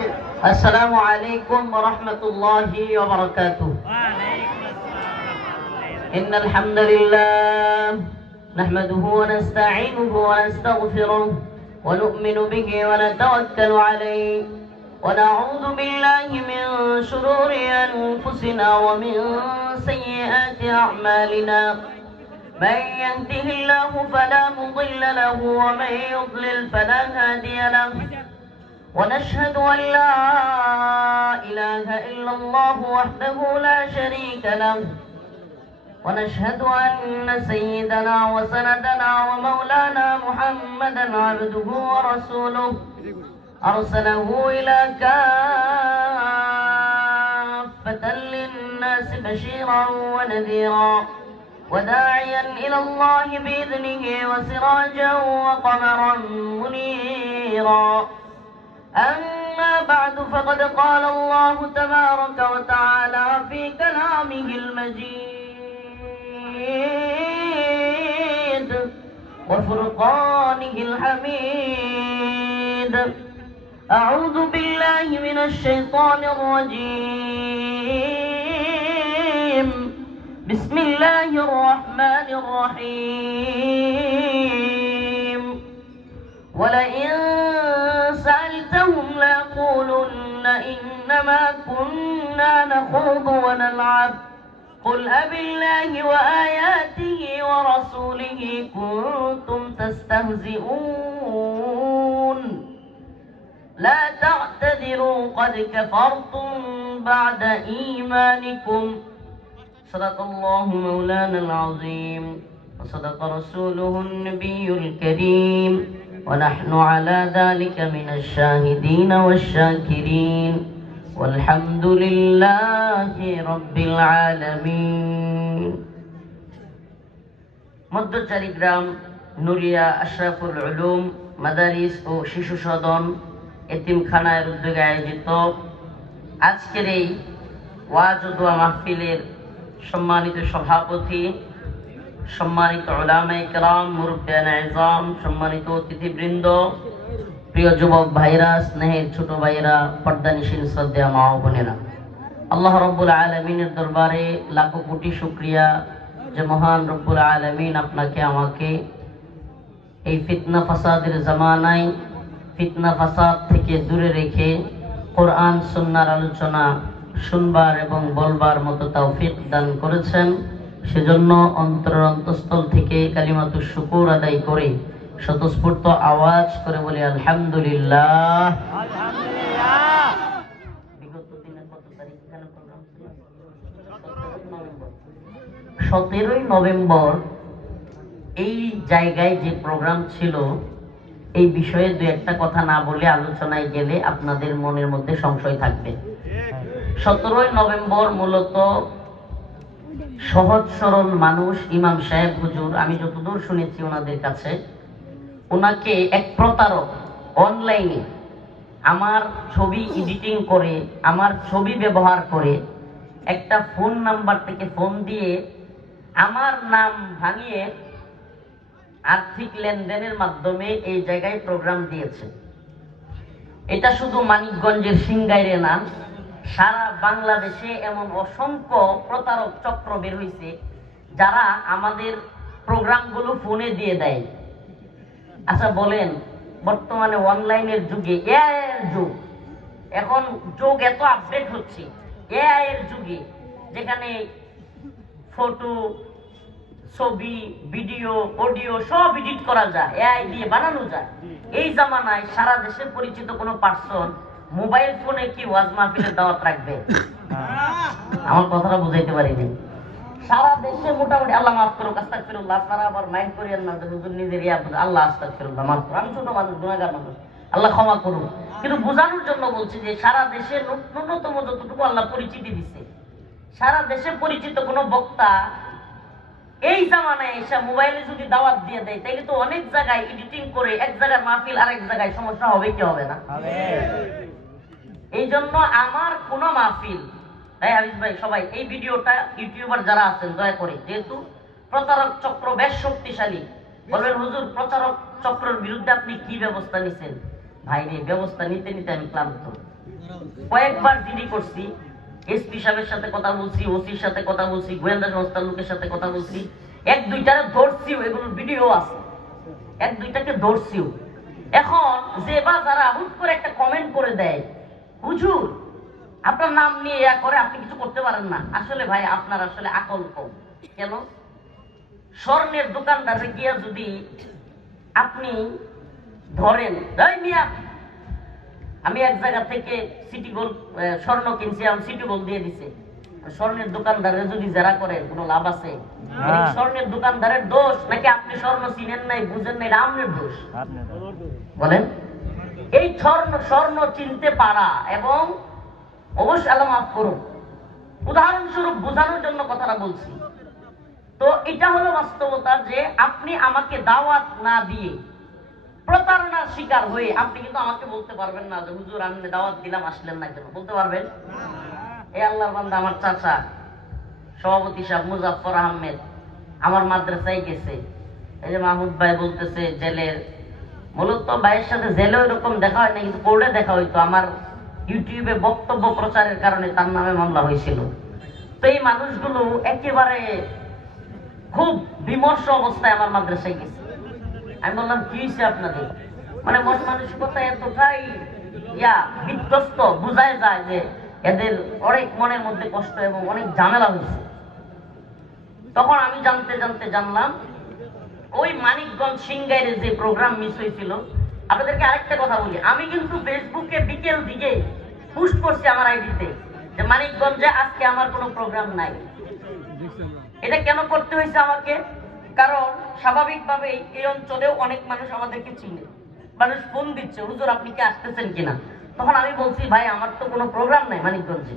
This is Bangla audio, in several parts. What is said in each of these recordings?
السلام عليكم ورحمة الله وبركاته. إن الحمد لله نحمده ونستعينه ونستغفره ونؤمن به ونتوكل عليه ونعوذ بالله من شرور أنفسنا ومن سيئات أعمالنا. من يهده الله فلا مضل له ومن يضلل فلا هادي له. ونشهد أن لا إله إلا الله وحده لا شريك له. ونشهد أن سيدنا وسندنا ومولانا محمدا عبده ورسوله أرسله إلى كافة للناس بشيرا ونذيرا وداعيا إلى الله بإذنه وسراجا وقمرا منيرا. أما بعد فقد قال الله تبارك وتعالى في كلامه المجيد وفرقانه الحميد. أعوذ بالله من الشيطان الرجيم. بسم الله الرحمن الرحيم. ولئن سألتهم ليقولن إنما كنا نخوض ونلعب قل أبالله وآياته ورسوله كنتم تستهزئون لا تعتذروا قد كفرتم بعد إيمانكم. صدق الله مولانا العظيم وصدق رسوله النبي الكريم ونحن على ذلك من الشاهدين والشاكرين والحمد لله رب العالمين. মধ্যচারী গ্রাম নুরিয়া আশরাফুল উলুম মাদারিস ও শিশু সদন এতিমখানার উদ্যোগে আয়োজিত আজকের এই ওয়াজ ও দোয়া মাহফিলের সম্মানিত সভাপতি, সম্মানিত উলামায়ে কেরাম, মুরব্বিয়ানে ইজাম, সম্মানিত অতিথিবৃন্দ, প্রিয় যুবক ভাইরা, স্নেহের ছোট ভাইরা, পর্দানিশীন শ্রদ্ধেয় মা ও বোনেরা, আল্লাহ রাব্বুল আলামিনের দরবারে লাখো কোটি শুকরিয়া যে মহান রব্বুল আলামিন আপনাকে আমাকে এই ফিতনা ফাসাদের জামানায় ফিতনা ফাসাদ থেকে দূরে রেখে কোরআন সুন্নাহর আলোচনা শুনবার এবং বলবার মতো তৌফিক দান করেছেন। সেজন্য অন্তরের অন্তঃস্থল থেকে কালিমাতুশ শুকর আদায় করে স্বতঃস্ফূর্ত আওয়াজ করে বলি আলহামদুলিল্লাহ। বিগত দিনে কত তারিখ এখানে প্রোগ্রাম ছিল? 17 নভেম্বর এই জায়গায় যে প্রোগ্রাম ছিল এই বিষয়ে দু একটা কথা না বলে আলোচনায় গেলে আপনাদের মনের মধ্যে সংশয় থাকবে। 17 নভেম্বর মূলত সহজ সরল মানুষ ইমাম সাহেব হুজুর, আমি যতদূর শুনেছি ওনাদের কাছে, ওনাকে এক প্রতারক অনলাইনে আমার ছবি এডিটিং করে, আমার ছবি ব্যবহার করে একটা ফোন নাম্বার থেকে ফোন দিয়ে আমার নাম ভাঙিয়ে আর্থিক লেনদেনের মাধ্যমে এই জায়গায় প্রোগ্রাম দিয়েছে। এটা শুধু মানিকগঞ্জের সিংগাইরে না, সারা বাংলাদেশে এমন অসংখ্য প্রতারক চক্র বের হয়েছে যারা আমাদের প্রোগ্রামগুলো ফোনে দিয়ে দেয়। আচ্ছা বলেন, বর্তমানে অনলাইনের যুগে, এআই এর যুগ, এখন যুগ এত আপডেট হচ্ছে, এআই এর যুগে যেখানে ফটো, ছবি, ভিডিও, অডিও সব এডিট করা যায়, এআই দিয়ে বানানো যায়, এই জামানায় সারা দেশে পরিচিত কোনো পার্সন মোবাইল ফোনে কি ওয়াজ মাহফিলের দাওয়াত রাখবে? আমার কথাটা বুঝাইতে পারিনি। সারা দেশে মোটামুটি, আল্লাহ মাফ করুক, আস্তাগফিরুল্লাহ, আপনারা আবার মাইন্ড করিয়েন না, হুজুর নিজের আল্লাহ আস্তাগফিরুল্লাহ, মাফ করুন, আমি ছোট মানুষ, গুনাহগার মানুষ, আল্লাহ ক্ষমা করুন। কিন্তু বোঝানোর জন্য বলছি যে সারা দেশে ন্যূনতম যতটুকু আল্লাহ পরিচিতি দিচ্ছে, সারা দেশে পরিচিত কোনো বক্তা এই জামানায় এসে মোবাইলে যদি দাওয়াত দিয়ে দেয় তাহলে তো অনেক জায়গায় এডিটিং করে এক জায়গায় মাহফিল আরেক জায়গায়, সমস্যা হবে কি হবে না? এই জন্য আমার কোন মাহফিল, তাই হাবিজ ভাই সবাই এই ভিডিওটা ইউটিউবার যারা আছেন দয়া করে, যেহেতু প্রতারক চক্র বেশ শক্তিশালী, বলবেন হুজুর প্রচারক চক্রের বিরুদ্ধে আপনি কি ব্যবস্থা নিছেন? ভাই রে, ব্যবস্থা নিতে নিতে আমি ক্লান্ত। কয়েকবার জিডি করছি, এসপি সাহেবের সাথে কথা বলছি, ওসির সাথে কথা বলছি, গোয়েন্দা সংস্থার লোকের সাথে কথা বলছি, এক দুইটারে ধরছিও, এগুলোর ভিডিও আছে, এক দুইটাকে ধরছিও। এখন যে বা যারা হুট করে একটা কমেন্ট করে দেয়, হুজুর আপনার নাম নিয়ে ইয়া করে আপনি কিছু করতে পারেন না, আসলে ভাই আপনার আসলে আকল কম। কেন? স্বর্ণের দোকানদারে গিয়া যদি আপনি ধরেন, এই মিয়া আমি এক জায়গা থেকে সিটি গোল্ড স্বর্ণ কিনছি, আমি সিটি গোল্ড দিয়ে দিছে, স্বর্ণের দোকানদারে যদি জেরা করে কোনো লাভ আছে? স্বর্ণের দোকানদারের দোষ নাকি আপনি স্বর্ণ চিনেন নাই, বুঝেন নাই, এটা আপনার দোষ? বলেন। এই স্বর্ণ চিনতে পারা, এবং অবশ্যই আল্লাহ মাফ করুন, উদাহরণস্বরূপ বোঝানোর জন্য কথাটা বলছি। তো এটা হলো বাস্তবতা যে আপনি আমাকে দাওয়াত না দিয়ে প্রতারণার শিকার হয়ে আপনি কিন্তু আমাকে বলতে পারবেন না যে হুজুর আমি দাওয়াত দিলাম আসলেন না কেন, বলতে পারবেন? এই আল্লাহর বান্দা আমার চাচা সভাপতি সাহেব মুজাফফর আহমেদ আমার মাদ্রাসায় গেছে, এই যে মাহমুদ ভাই বলতেছে জেলের, মূলত ভাইয়ের সাথে জেলে ওইরকম দেখা হয় না, কিন্তু কোর্টে দেখা হইতো, আমার ইউটিউবে বক্তব্য প্রচারের কারণে তার নামে মামলা হয়েছিল। তো এই মানুষগুলো একেবারে খুব বিমর্ষ অবস্থায় আমার মাদ্রাসায় গেছে। আমি বললাম কি হয়েছে আপনাদের? মানে মন মানসিকতা এতটাই বিধ্বস্ত, বোঝায় যায় যে এদের অনেক মনের মধ্যে কষ্ট এবং অনেক ঝামেলা হয়েছে। তখন আমি জানতে জানতে জানলাম ওই মানিকগঞ্জ সিংগাইরে যে প্রোগ্রাম মিস হয়েছিল। আপনাদেরকে আরেকটা কথা বলি, আমি কিন্তু ফেসবুকে বিকেল দিকে পোস্ট করছি আমার আইডিতে যে মানিকগঞ্জে আজকে আমার কোনো প্রোগ্রাম নাই। এটা কেন করতে হয়েছে আমাকে? কারণ স্বাভাবিকভাবেই এই অঞ্চলেও অনেক মানুষ আমাদেরকে চিনে, মানুষ ফোন দিচ্ছে হুজুর আপনি কি আসতেছেন কিনা। তখন আমি বলছি ভাই আমার তো কোনো প্রোগ্রাম নাই মানিকগঞ্জে।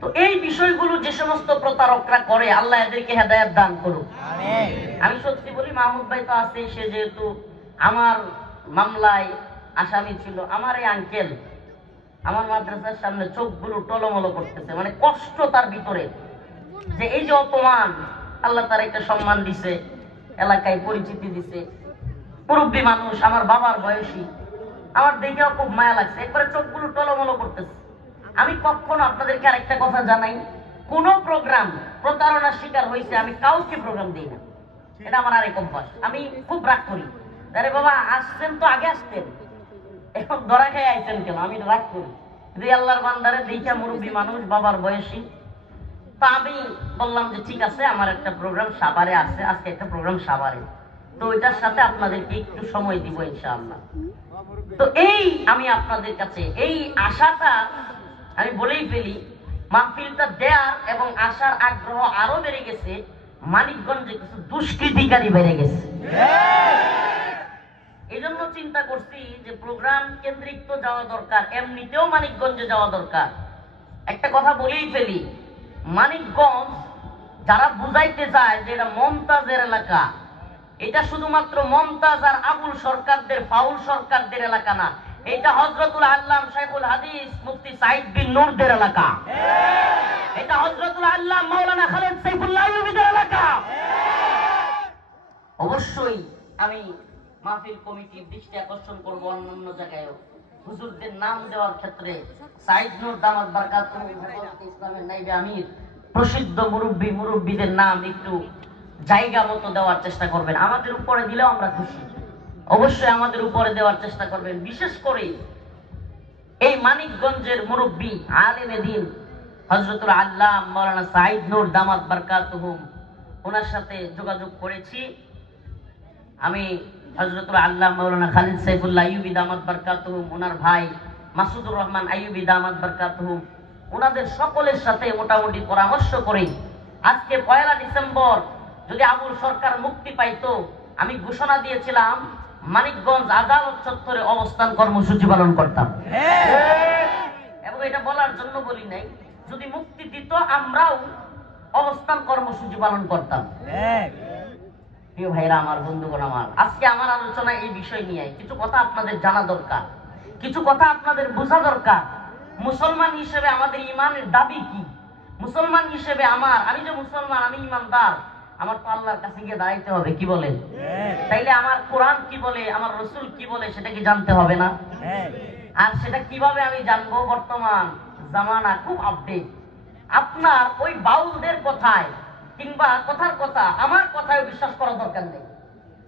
তো এই বিষয়গুলো যে সমস্ত প্রতারকরা করে, আল্লাহ এদেরকে হেদায়েত দান করুক। আমি সত্যি বলি, মাহমুদ ভাই তো আছে, সে যেহেতু আমার মামলায় আসামি ছিল, আমার এই আঙ্কেল আমার মাদ্রাসার সামনে চোখগুলো টলমলো করতেছে, মানে কষ্ট তার ভিতরে, যে এই যে অপমান, আল্লাহ তার একটা সম্মান দিছে, এলাকায় পরিচিতি দিছে, মুরব্বী মানুষ, আমার বাবার বয়সী, আমার দেখেও খুব মায়া লাগছে, একবারে চোখগুলো টলমলো করতেছে। আমি কখনো আপনাদেরকে আরেকটা কথা জানাই, কোন প্রোগ্রাম প্রতারণার শিকার হয়েছে আমি কাউকে প্রোগ্রাম দিই না, এটা আমার আরেক অভ্যাস। আমি খুব রাগ করি, আরে বাবা আসছেন তো আগে আসতেন, এখন ধরা খেয়ে আইছেন কেন, আমি রাগ করি। যে আল্লাহর বান্দারে দেখে মুরব্বী মানুষ, বাবার বয়সী, তো আমি বললাম যে ঠিক আছে আমার একটা প্রোগ্রাম সাভারে আছে, আজকে একটা প্রোগ্রাম সাভারে, তো ওইটার সাথে আপনাদেরকে একটু সময় দিব ইনশাআল্লাহ। তো এই আমি আপনাদের কাছে এই আশাটা আমি বলেই ফেলি, মাহফিলটা দেয়ার এবং আসার আগ্রহ আরো বেড়ে গেছে, মানিকগঞ্জে কিছু দুষ্কৃতিকারী বেড়ে গেছে। এই জন্য চিন্তা করছি যে প্রোগ্রাম কেন্দ্রিক তো যাওয়া দরকার, এমনিতেও মানিকগঞ্জে যাওয়া দরকার। একটা কথা বলেই ফেলি, মানিকগঞ্জ যারা বুঝাইতে চায় যে এটা মমতাজের এলাকা, এটা শুধুমাত্র মমতাজ আর আবুল সরকারদের, ফাউল সরকারদের এলাকা না, এটা হযরতুল আল্লামা শাইখুল হাদিস মুফতি সাইদ বিন নূরদের এলাকা, এটা হযরতুল আল্লামা মাওলানা খালেদ সাইফুল্লাহ আইয়ুবীদের এলাকা। অবশ্যই আমি মাহফিল কমিটির দৃষ্টি আকর্ষণ করব অন্যান্য জায়গায়ও হুজুরদের নাম দেওয়ার ক্ষেত্রে সাইদ নূর দামাত বারকাতুহু ইসলামের নাইবে আমির, প্রসিদ্ধ মুরব্বীদের নাম একটু জায়গা মতো দেওয়ার চেষ্টা করবেন। আমাদের উপরে দিলেও আমরা খুশি, অবশ্যই আমাদের উপরে দেওয়ার চেষ্টা করবেন। বিশেষ করে এই মানিকগঞ্জের মুরব্বী আলেমে দ্বীন হযরতুল আল্লামা মাওলানা সাইদ নূর দামাত বারকাতুহু, ওনার সাথে যোগাযোগ করেছি। আমি হযরতুল আল্লামা মাওলানা খালিদ সাইফুল্লাহ আইয়ুবী দামাত বারকাতুহু, ওনার ভাই মাসুদুর রহমান আইয়ুবী দামাত বারকাতুহু, ওনাদের সকলের সাথে মোটামুটি পরামর্শ করে আজকে 1 ডিসেম্বর যদি আবুল সরকার মুক্তি পাইতো, আমি ঘোষণা দিয়েছিলাম মানিকগঞ্জ আদালত চত্বরে অবস্থান কর্মসূচি পালন করতাম। এবং এটা বলার জন্য বলি নাই, যদি মুক্তি দিত আমরাও অবস্থান কর্মসূচি পালন করতাম। প্রিয় ভাইরা আমার, বন্ধুগণ আমার, আজকে আমার আলোচনা এই বিষয় নিয়ে, কিছু কথা আপনাদের জানা দরকার, কিছু কথা আপনাদের বোঝা দরকার। মুসলমান হিসেবে আমাদের ইমানের দাবি কি? মুসলমান হিসেবে আমি যে মুসলমান, আমি ইমানদার, আমার তো আল্লাহর কাছে গিয়ে দাঁড়াইতে হবে, কি বলেন? তাইলে আমার কোরআন কি বলে, আমার রসুল কি বলে, সেটা কি জানতে হবে না? আর সেটা কিভাবে আমি জানবো? বর্তমান জামানা খুব আপডেট। আপনার ওই বাউলদের কথায় কিংবা কথার কথা আমার কথায় বিশ্বাস করার দরকার নেই।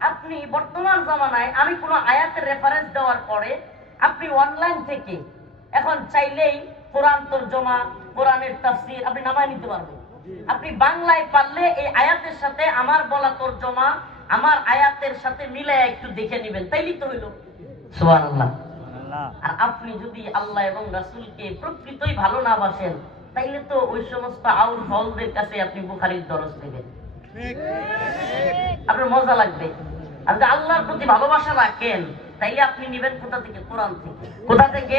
আপনি বর্তমান জামানায় আমি কোনো আয়াতের রেফারেন্স দেওয়ার পরে আপনি অনলাইন থেকে এখন চাইলেই কোরআন তরজমা, কোরআনের তাফসীর আপনি নামায় নিতে পারবেন। আপনি বাংলায় পারলে এই আয়াতের সাথে আমার বলা তরজমা আমার আয়াতের সাথে মিলে একটু দেখে নেবেন, তাইলেই তো হইল। সুবহানাল্লাহ। আর আপনি যদি আল্লাহ এবং রাসূলকে প্রকৃতই ভালো না বাসেন, তাইলে তো ওই সমস্ত আউল ফাউলদের কাছে আপনি বুখারীর দরস নেবেন, আপনার মজা লাগবে। আর যদি আল্লাহর প্রতি ভালোবাসা রাখেন, তাইলে আপনি নেবেন কোথা থেকে? কোরআন থেকে। কোথা থেকে?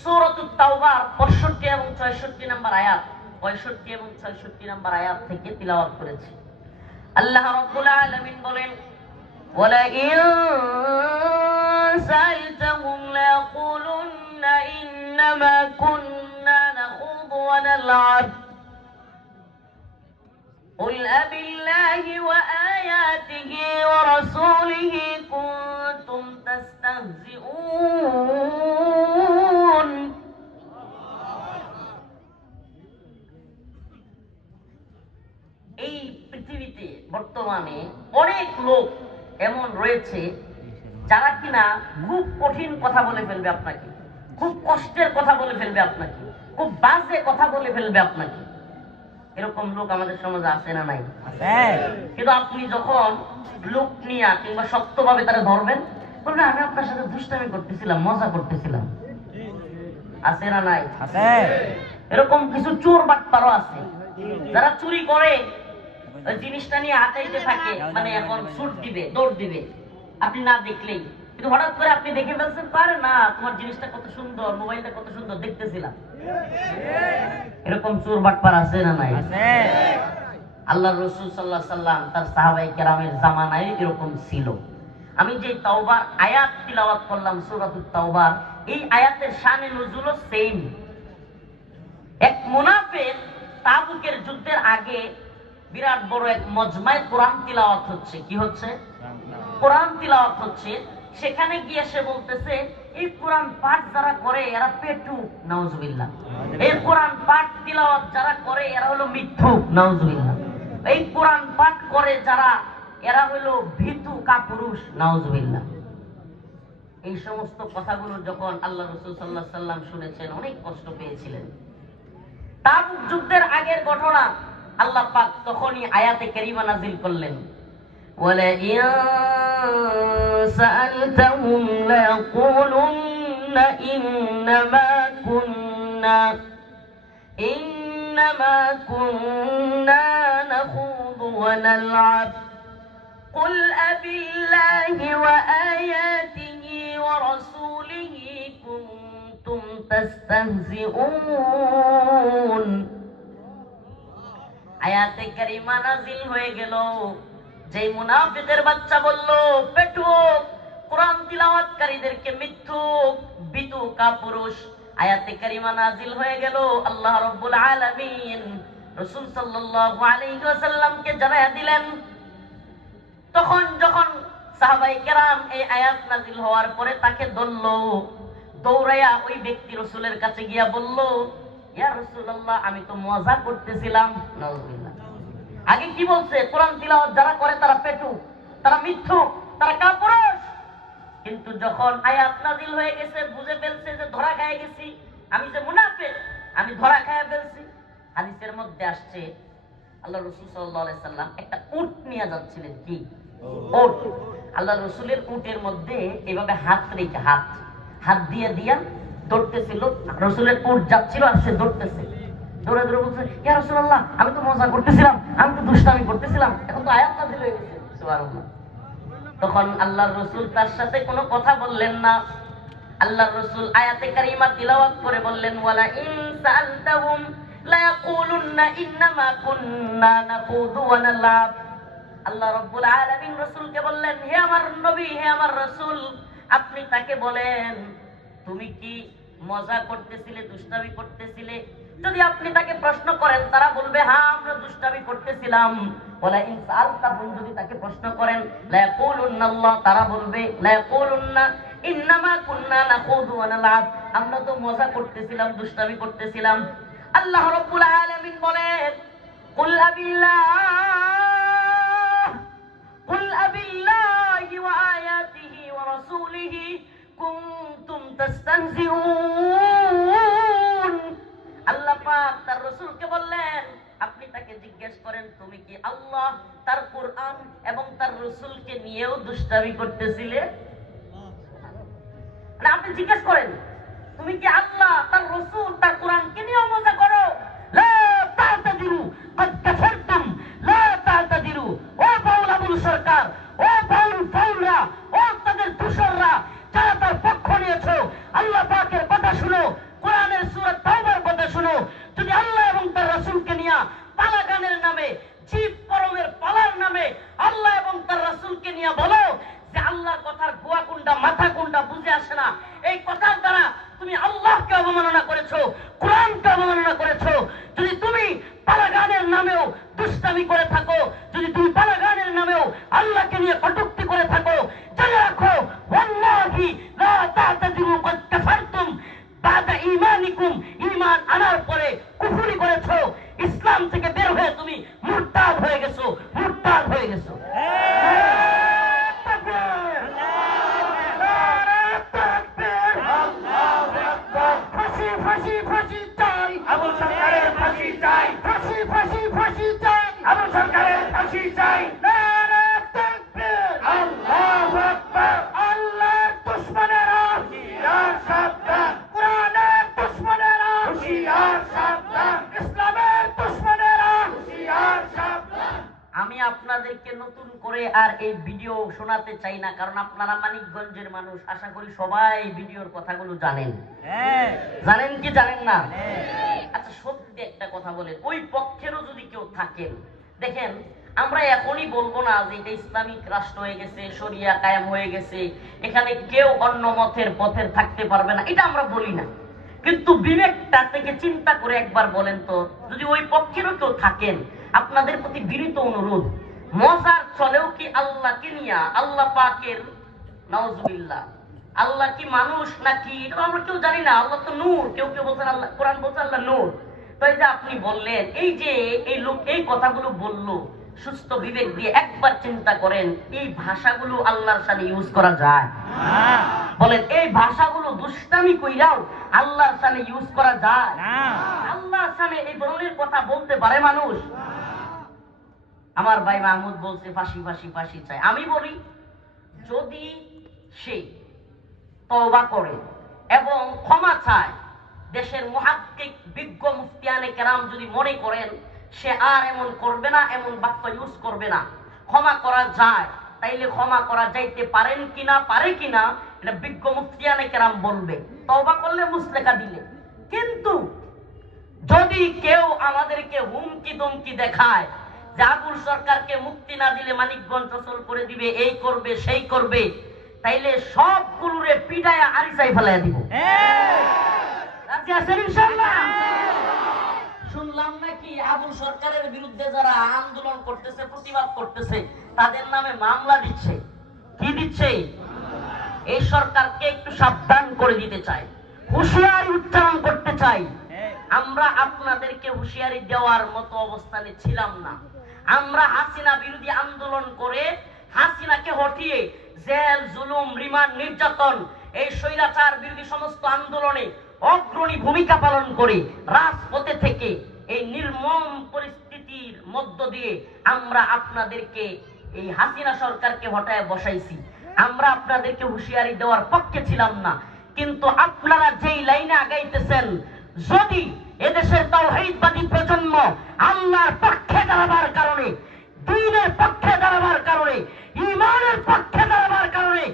সূরাতুত তাওবার 65 এবং 66 নম্বর আয়াত, 65 এবং 66 নম্বর আয়াত থেকে তিলাওয়াত করেছি। আল্লাহ রাব্বুল আলামিন বলেন, ওয়ালাইন সাআলতাহুম লায়াকুলুন্না ইন্নামা কুন্না নাখুযু ওয়া নালআব قل أبالله وآياته ورسوله كنتم تستهزئون। এই পৃথিবীতে বর্তমানে অনেক লোক এমন রয়েছে যারা কিনা খুব কঠিন কথা বলে ফেলবে আপনাকে, খুব কষ্টের কথা বলে ফেলবে আপনাকে, খুব বাজে কথা বলে ফেলবে আপনাকে। এরকম লোক আমাদের সমাজে আছে না নাই? কিন্তু আপনি যখন লোক নিয়ে কিংবা শক্তভাবে তারা ধরবেন, বলবেন আমি আপনার সাথে দুষ্টামি করতেছিলাম, মজা করতেছিলাম। আছে না নাই? এরকম কিছু চোর বাটপারও আছে যারা চুরি করে ওই জিনিসটা নিয়ে হাঁটাইতে থাকে, মানে এখন ছুট দিবে, দৌড় দিবে আপনি না দেখলেই। কিন্তু হঠাৎ করে আপনি দেখে ফেলছেন, পারে না তোমার জিনিসটা কত সুন্দর, মোবাইলটা কত সুন্দর দেখতেছিলাম। এরকম চোর বাটপার আছে না নাই? আল্লাহ রাসূল সাল্লাল্লাহু আলাইহি সাল্লাম তার সাহাবায়ে কেরামের জামানায় এরকম ছিল। আমি যে তাওবার আয়াত তিলাওয়াত করলাম, সূরাতুত তাওবার, এই আয়াতের শানে নুজুলও সেম। এক মুনাফিক তাবুকের যুদ্ধের আগে বিরাট বড় এক মজমায় কোরআন তিলাওয়াত হচ্ছে। কি হচ্ছে? কোরআন তিলাওয়াত হচ্ছে। সেখানে গিয়ে সে বলতেছে, এই কোরআন পাঠ যারা করে এরা পেটু, নাউজুবিল্লাহ। এই কোরআন পাঠ তিলাওয়াত যারা করে এরা হলো মিথ্যুক, নাউজুবিল্লাহ। এই কোরআন পাঠ করে যারা এরা হলো ভীতু কাপুরুষ, নাউজুবিল্লাহ। এই সমস্ত কথাগুলো যখন আল্লাহ রাসূল সাল্লাল্লাহু আলাইহি সাল্লাম শুনেছেন, অনেক কষ্ট পেয়েছিলেন। তাবুক যুদ্ধের আগের ঘটনা আল্লাহ পাক তখনই আয়াতে কারিমা নাযিল করলেন, ওয়ালাইন সাআলতাহুম লায়াকুলুন্না ইন্নামা কুন্না নাখুযু ওয়া নালআব قل أبالله وآياته ورسوله كنتم تستهزئون। আয়াতে কারিমা নাযিল হয়ে গেল। যে মুনাফিকের বাচ্চা বলল পেটুক, কোরআন তিলাওয়াতকারীদেরকে মিথ্যুক, বিতু কাপুরুষ, আয়াতে কারিমা নাযিল হয়ে গেল। আল্লাহ রাব্বুল আলামিন রাসূল সাল্লাল্লাহু আলাইহি ওয়াসাল্লামকে জানায়া দিলেন। তখন যখন সাহাবায়ে কেরাম এই আয়াত নাযিল হওয়ার পরে তাকে ধরল, দৌড়াইয়া ওই ব্যক্তি রাসূলের কাছে গিয়া বলল, ইয়া রাসূলুল্লাহ আমি তো মজা করতেছিলাম। নাউযুবিল্লাহ। আগে কি বলছে? কোরআন তিলাওয়াত যারা করে তারা পেটু, তারা মিথ্যুক, তারা কাপুরুষ। কিন্তু যখন আয়াত নাযিল হয়ে গেছে, বুঝে ফেলছে যে ধরা খেয়ে গেছি, আমি যে মুনাফিক, আমি ধরা খেয়ে ফেলছি। হাদিসের মধ্যে আসছে আল্লাহ রাসূল সাল্লাল্লাহু আলাইহি সাল্লাম একটা উট নিয়ে যাচ্ছিলেন। কি উট? আল্লাহ রাসূলের উটের মধ্যে এভাবে হাত রেখে হাত দিয়ে দিয়া দৌড়তেছিল। রাসূলের উট যাচ্ছিল আর সে দৌড়তেছে, দৌড়ে দৌড়ে বলছে, ইয়া রাসূলুল্লাহ আমি তো মজা করতেছিলাম, আমি তো দুষ্টামি করতেছিলাম, এখন তো আয়াত নাযিল হয়ে গেছে। সুবহানাল্লাহ। তখন আল্লাহর রাসূল তার সাথে কোনো কথা বললেন না। আল্লাহর রাসূল আয়াতে কারিমা তিলাওয়াত করে বললেন, ওয়ালা ইন সাআলতাহুম লায়াকুলুন্না ইন্নামা কুন্না নাখুযু ওয়া নালআব। আল্লাহ রাব্বুল আলামিন রাসূলকে বললেন, হে আমার নবী, হে আমার রাসূল, আপনি তাকে বলেন তুমি কি মজা করতেছিলে, দুষ্টামি করতেছিলে? যদি আপনি তাকে প্রশ্ন করেন, তারা বলবে হ্যাঁ আমরা দুষ্টামি করতেছিলাম। ওয়ালা ইন সাআলতাহুম যদি তাকে প্রশ্ন করেন, লায়াকুলুন্না আল্লাহ, তারা বলবে লায়াকুলুন্না ইন্নামা কুন্না নাখুদু ওয়া নালআব, আমরা তো মজা করতেছিলাম, দুষ্টামি করতেছিলাম। আল্লাহ রাব্বুল আলামিন বলেন, কুল আবিল্লাহি ওয়া আয়াতিহি ওয়া রাসূলিহি কুনতুম তাস্তাহজিউন। আল্লাহ পাক তার রাসূলকে বললেন, আপনি তাকে জিজ্ঞেস করেন তুমি কি আল্লাহ, তার কোরআন এবং তার রাসূলকে নিয়েও দুষ্টামি করতেছিলে? না, আপনি জিজ্ঞেস করেন তুমি কি আল্লাহ, তার রাসূল, তার কোরআনকে নিয়েও মজা করো? লা তা'তাদিরু ক্বাদ কাফারতুম, লা তা'তাদিরু। ও বাউল আবুল সরকার, ও ফাউলরা, ও তাদের দোসররা যারা তার পক্ষ নিয়েছো, আল্লাহ পাকের কথা শুনো, কোরআনের সূরা তাওবার কথা শুনো। যদি আল্লাহ এবং তার রাসূলকে নিয়ে পালা গানের নামে, জীব পরমের পালার নামে আল্লাহ এবং তার রাসূলকে নিয়ে বলো যে আল্লাহর কথার গোয়া কোনটা মাথা কোনটা বুঝে আসে না, এই কথার দ্বারা তুমি আল্লাহকে অবমাননা করেছো, কোরআনকে অবমাননা করেছো। যদি তুমি পালা গানের নামেও দুষ্টামি করে থাকো, যদি তুমি পালা গানের নামেও আল্লাহকে নিয়ে কটূক্তি করে থাকো, জেনে রাখো ওয়াল্লাহি লা তা'তাদিরু ক্বাদ কাফারতুম বাদা ঈমানিকুম। ঈমান আনার পরে কুফরি করেছো, ইসলাম থেকে বের হয়ে তুমি মুরতাদ হয়ে গেছো, মুরতাদ হয়ে গেছো। আবু সরকারের ফাঁসি চাই, ফাঁসি ফাঁসি ফাঁসি চাই, আবু সরকারের ফাঁসি চাই। নারে তাকবীর, আল্লাহু আকবার। আল্লাহর দুশমনেরা হুঁশিয়ার সাবধান, কোরআনের দুশমনেরা হুঁশিয়ার সাবধান, ইসলামের দুশমনেরা হুঁশিয়ার সাবধান। আমি আপনাদেরকে নতুন করে আর এই ভিডিও শোনাতে চাই না, কারণ আপনারা মানিকগঞ্জের মানুষ, আশা করি সবাই ভিডিওর কথাগুলো জানেন। জানেন কি জানেন না? আচ্ছা, সত্যি একটা কথা বলেন, ওই পক্ষেরও যদি কেউ থাকেন, দেখেন আমরা এখনই বলবো না যে এটা ইসলামিক রাষ্ট্র হয়ে গেছে, শরিয়া কায়েম হয়ে গেছে, এখানে কেউ অন্য মতের পথের থাকতে পারবে না, এটা আমরা বলি না। কিন্তু বিবেকটা থেকে চিন্তা করে একবার বলেন তো, যদি ওই পক্ষেরও কেউ থাকেন, আপনাদের প্রতি বিনীত অনুরোধ, মজার চলেও কি আল্লাহকে নিয়া, আল্লাহ পাকের নাউজুবিল্লাহ, আল্লাহ কি মানুষ নাকি এটা আমরা কেউ জানি না। আল্লাহ তো নূর, কেউ কেউ বলছেন আল্লাহ, কোরআন বলছে আল্লাহ নূর। তো এই যে আপনি বললেন, এই যে এই লোক এই কথাগুলো বললো, সুস্থ বিবেক দিয়ে একবার চিন্তা করেন, এই ভাষাগুলো আল্লাহর সাথে ইউজ করা যায়? বলেন, এই ভাষাগুলো দুষ্টামি কইরাও আল্লাহর সাথে ইউজ করা যায়? আল্লাহর সাথে এই ধরনের কথা বলতে পারে মানুষ? আমার ভাই মাহমুদ বলছে ফাঁসি ফাঁসি ফাঁসি চাই। আমি বলি, যদি সে তওবা করে এবং ক্ষমা চায়, দেশের মুহাক্কিক বিজ্ঞ মুফতিয়ানে কেরাম যদি মনে করেন সে আর এমন করবে না, এমন বাক্য ইউজ করবে না, ক্ষমা করা যায়, তাইলে ক্ষমা করা যাইতে পারেন কিনা, পারে কিনা, এটা বিজ্ঞ মুফতিয়ানে কেরাম বলবে, তওবা করলে মুসলেকা দিলে। কিন্তু যদি কেউ আমাদেরকে হুমকি দমকি দেখায় যে আবুল সরকারকে মুক্তি না দিলে মানিকগঞ্জ অচল করে দিবে, এই করবে সেই করবে, তাইলে সবগুলোরে পিটায়া আরিসাই ফেলাইয়া দিব। রাজি আছেন ইনশাআল্লাহ? শুনলাম নাকি আবুল সরকারের বিরুদ্ধে যারা আন্দোলন করতেছে, প্রতিবাদ করতেছে, তাদের নামে মামলা দিচ্ছে। কি দিচ্ছে? এই সরকারকে একটু সাবধান করে দিতে চাই, হুঁশিয়ারি উচ্চারণ করতে চাই। আমরা আপনাদেরকে হুঁশিয়ারি দেওয়ার মতো অবস্থানে ছিলাম না। আমরা হাসিনা বিরোধী আন্দোলন করে হাসিনাকে হটিয়ে জেল, জুলুম, রিমান্ড, নির্যাতন, এই স্বৈরাচার বিরোধী সমস্ত আন্দোলনে অগ্রণী ভূমিকা পালন করে রাজপথে থেকে এই নির্মম পরিস্থিতির মধ্য দিয়ে আমরা আপনাদেরকে এই হাসিনা সরকারকে হটায় বসাইছি। আমরা আপনাদেরকে হুঁশিয়ারি দেওয়ার পক্ষে ছিলাম না, কিন্তু আপনারা যেই লাইনে আগাইতেছেন, যদি এদেশের তাওহীদবাদী প্রজন্ম আল্লাহর পক্ষে দাঁড়াবার কারণে, দ্বীনের পক্ষে দাঁড়াবার কারণে, ঈমানের পক্ষে দাঁড়াবার কারণে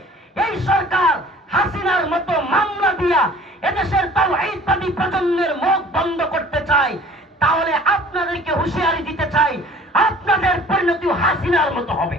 এই সরকার হাসিনার মতো মামলা দিয়া এদেশের তাওহীদবাদী প্রজন্মের মুখ বন্ধ করতে চায়, তাহলে আপনাদেরকে হুঁশিয়ারি দিতে চাই, আপনাদের পরিণতি হাসিনার মতো হবে।